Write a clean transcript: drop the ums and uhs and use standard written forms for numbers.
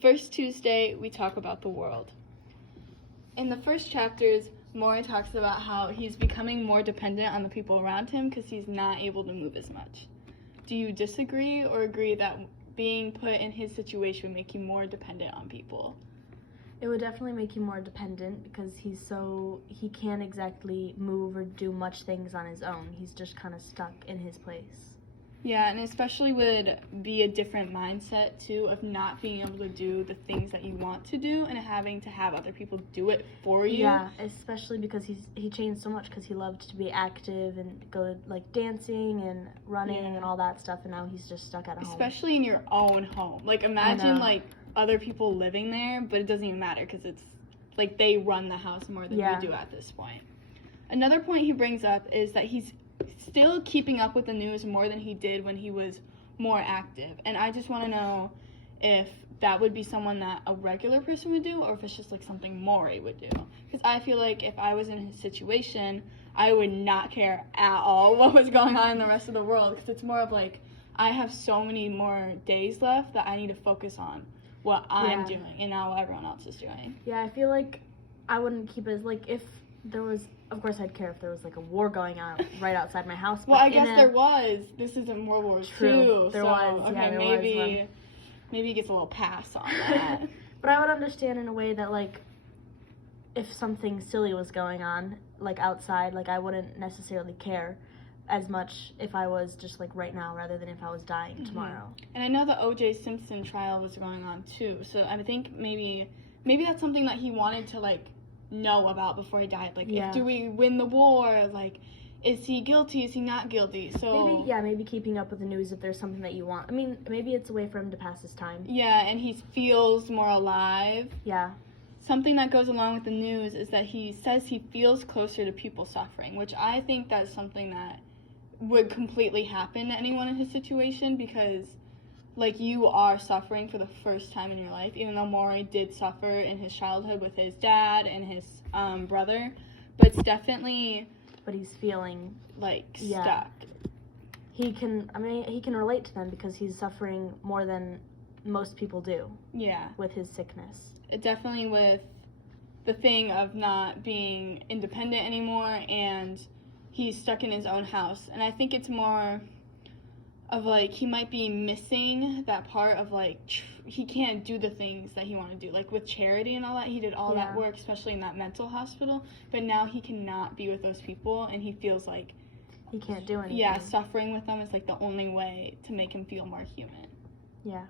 first Tuesday, we talk about the world. In the first chapters, Maury talks about how he's becoming more dependent on the people around him because he's not able to move as much. Do you disagree or agree that being put in his situation would make you more dependent on people? It would definitely make you more dependent because he can't exactly move or do much things on his own. He's just kind of stuck in his place. Yeah, and especially would be a different mindset, too, of not being able to do the things that you want to do and having to have other people do it for you. Yeah, especially because he changed so much because he loved to be active and go to, like, dancing and running and all that stuff, and now he's just stuck at home. Especially in your own home. Like, imagine, like, other people living there, but it doesn't even matter because it's, like, they run the house more than you do at this point. Another point he brings up is that he's still keeping up with the news more than he did when he was more active. And I just want to know if that would be someone that a regular person would do or if it's just like something Maury would do. Because I feel like if I was in his situation, I would not care at all what was going on in the rest of the world because it's more of like I have so many more days left that I need to focus on what I'm doing and not what everyone else is doing. Yeah, I feel like I wouldn't keep as, like, if there was, of course I'd care if there was, like, a war going on right outside my house. Well, I guess there was. This isn't World War II. There was. Okay, yeah, there maybe he gets a little pass on that. But I would understand in a way that, like, if something silly was going on, like, outside, like, I wouldn't necessarily care as much if I was just, like, right now rather than if I was dying tomorrow. And I know the O.J. Simpson trial was going on, too. So I think maybe that's something that he wanted to, like, know about before he died. Like, do we win the war? Like, is he guilty? Is he not guilty? So maybe keeping up with the news if there's something that you want. I mean, maybe it's a way for him to pass his time. Yeah, and he feels more alive. Yeah. Something that goes along with the news is that he says he feels closer to people suffering, which I think that's something that would completely happen to anyone in his situation because, like, you are suffering for the first time in your life, even though Maury did suffer in his childhood with his dad and his brother, but it's definitely... But he's feeling... like, stuck. He can relate to them because he's suffering more than most people do. Yeah. With his sickness. Definitely with the thing of not being independent anymore and he's stuck in his own house. And I think it's more of, like, he might be missing that part of, like, he can't do the things that he wanted to do. Like, with charity and all that, he did all that work, especially in that mental hospital. But now he cannot be with those people, and he feels like... he can't do anything. Yeah, suffering with them is, like, the only way to make him feel more human. Yeah.